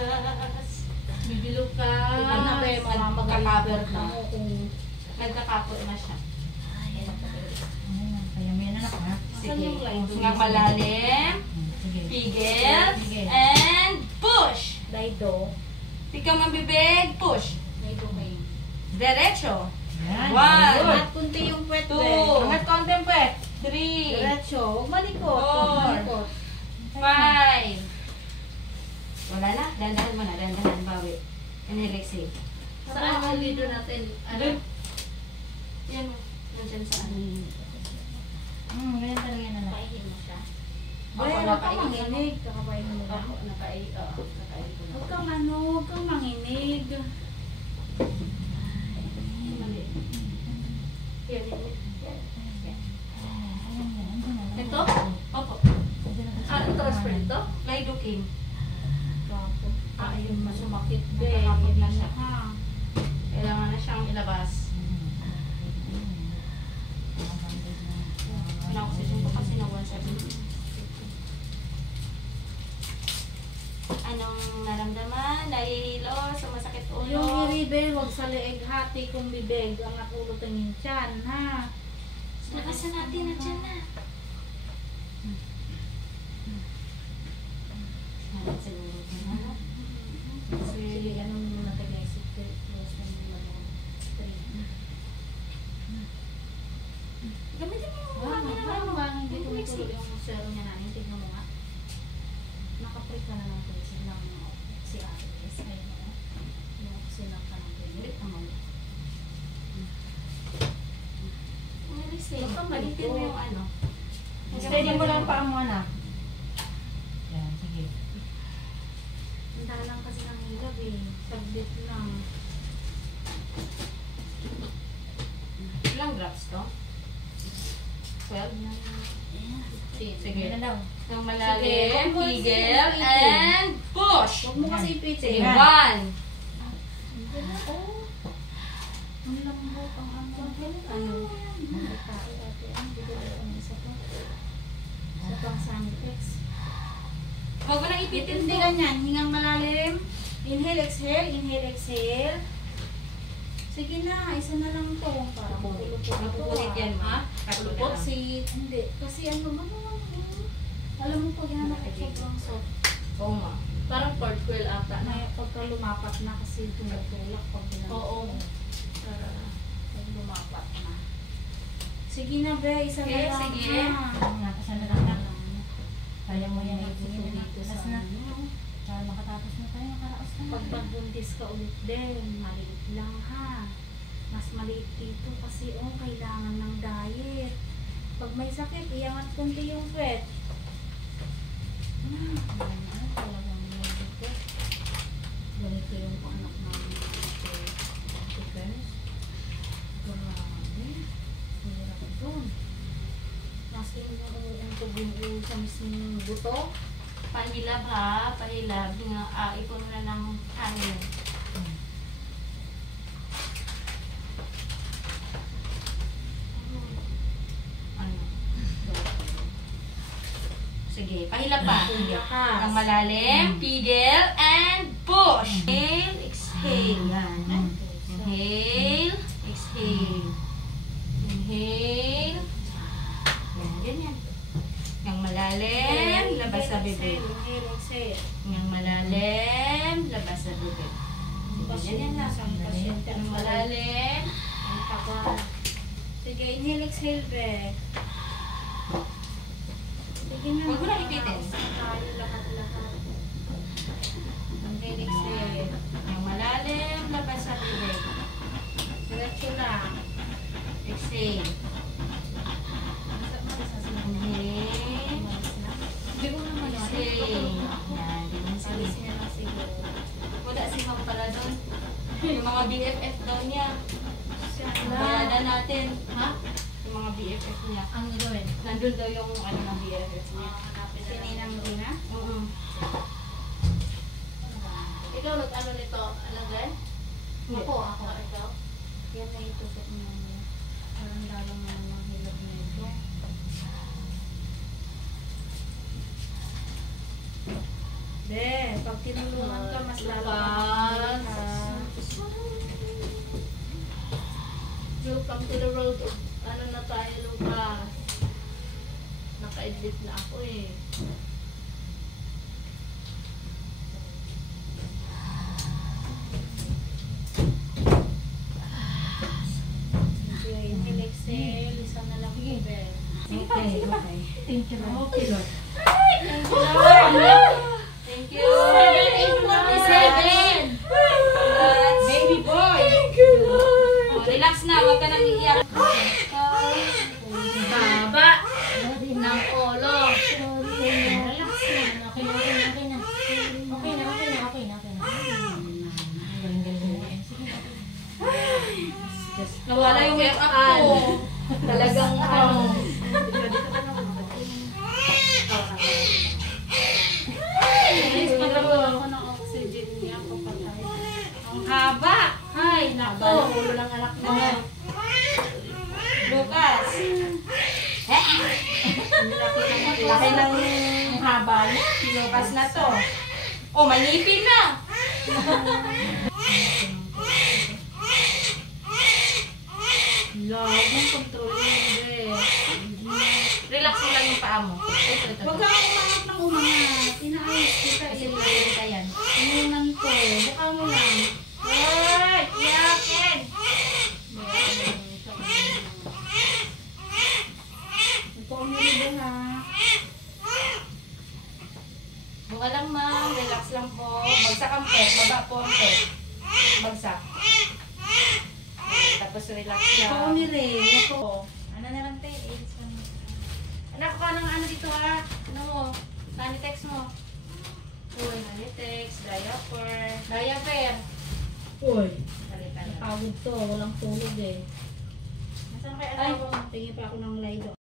Bibilog ka. Tignan na ba yung mamamagkakapot na mo kung nagkakapot na siya. Kaya may anak ha? Sige. Nga malalim. Pigil. And push. Daido. Tika mabibig. Push. Daido kayo. Derecho. Yan. 1, Angat kunti yung puwet. 2, angat konti ang puwet. 3, Diretso. Huwag malikot. 4, Huwag malikot. 5. Wala na. Dandahan mo na. Dandahan. Bawi. Inilexi. Saan ang lido natin? Doon. Yan mo. Nandiyan sa ano. Ganyan talaga yan anak. Paihin mo siya. Ako, Huwag kang napaihi. manginig. Kakapain mo lang. Ako, napaihi ko na. Huwag kang ano. Huwag kang manginig. Mali. Yan, yan. Ito? Opo. Ano transfer ito? Lidocaine. Kapot. Ayun, Sumakit. Nakakapot na siya. Ha. Kailangan na siyang ilabas. Pina-oxygen ko kasi na 170. Anong naramdaman? Nahihilo? Sumasakit ulo? Yung iribe, huwag sa leeg hati kung bibig. Angat ulo tingin tiyan, ha? Lakasan natin na dyan na. Siguro na. Sige, ano muna tayo guys? Close mo muna mo. Straight. Gamitin mo yung Wow, mga parang bang hindi Yung tumutulog yung zero niya namin. Tignan mo nga. Nakapreak ka na ng place ng si Aris. Ayun mo. Yung silang ka ng place. Ulit naman. Huwag kang malitin mo yung ano. Steady mo lang paa mo anak. Yan, sige. Handa lang kasi ng hilab eh. Saglit lang. Ilang drops to? 12? Sige na daw. Yung Sige, malalim, huwag mo pigil, kasi and push! Huwag mo kasi Sige, ipitin. 1, Oh. Ang lambot ang ano. ano? Ang tao dati. Ang bigay ang isa pa. Sa pang Sanitex. Huwag mo nang ipitin Hindi to. ganyan. Hingang malalim. Inhale, exhale. Inhale, exhale. Sige na. Isa na lang to. Para matulupot. Mapupunit yan, ma? Matulupot si... Hindi. Kasi ano ba naman? Alam mo pag yan ako sobrang soft. Oo nga. Parang part coil ata. Na pagka lumapat na kasi tumutulak pag ginagawa. Oo. Pag lumapat na. Sige na be. Isa Okay, na lang. sige. Nga, kasama lang na. Kaya mo yan. Sige na dito sa Last na. ano. Para makatapos na tayo. Makaraos na. Pag pagbuntis ka ulit din, maliit lang ha. Mas maliit dito kasi kailangan ng diet. Pag may sakit, iangat kunti yung puwet. Talagang medyo ganito yung anak namin. Tigers. Grabe. Hirap doon. Mas yung tubig sa mismong buto. Pahilab ha, pahilab. Ipon mo na ng hangin. Ano? Sige, pahilab pa. Lakas. Ang malalim, pigil, and push. Inhale, exhale. Yan. Inhale, exhale. Inhale. Yan, ganyan. Yung malalim, labas sa bibig. Inhale, exhale. Yung malalim, labas sa bibig. Ganyan na. Yung malalim. Ang tagal. Sige, inhale, exhale, be. Sige na. Huwag mo na ipitin. Tayo lahat-lahat. Inhale, exhale. Yung malalim, labas sa bibig. Diretso lang. Exhale. Inhale. Hindi ko naman yun. Exhale. Yan, ganyan sila. Alisin niya lang siguro. Wala si Ma'am pala doon. Yung mga BFF daw niya. Siya Bayada natin. Ha? Yung mga BFF niya. Ang gagawin? Nandun daw yung ano ng BFF niya. Sininang Rina? Oo. Ikaw nag-ano nito? Alam din? Ako. Ikaw? Yan na ito sa inyo. Parang lalong na ng hilab na ito. Be, Pag tinulungan ka, mas lalo ka Lucas. makakita. Welcome to the world of ano na tayo, Lucas. Naka-edit na ako eh. Okay, inhale, exhale. Isa na lang po, Ben. Okay, okay. Thank you, Lord. Okay, Lord. Thank you. 7, 8, 47! Congrats. Baby boy! Oh, relax na, huwag ka nang iiyak. Baba ng ulo. Relax na. Okay na, okay na, okay na. Okay na, okay na, okay na, okay na. Ang galing na. Sige, okay. Nawala yung wake up ko. Talagang ano. Guys, pagkakuha ko ng oxygen niya, papatay. Ang haba. Ay, nako. Ulo lang anak mo. Lucas. Laki ng haba niya. Lucas na to. Oh, may ngipin na. Love ng control mo, Relax mo lang yung paa mo. Ito. Huwag kang umangat ng umangat. Inaayos kita. Yan. Inunan ko. Buka mo lang. Hoy! Iyakin! Ito ang nilibo ha. Buka lang, ma'am. Relax lang po. Bagsak ang pet. Baba po ang pet. Bagsak. Tapos relax Ito ang lang. nire. Ito. Ano na lang, te? Aids ka na. Anak ko, anong ano dito ha? Ano mo? Sanitex mo. Uy, Sanitex, diaper. Uy. Balikan na. Pagod to. Walang tulog eh. Nasaan kaya Ay, asawa mo? tingin pa ako ng lido.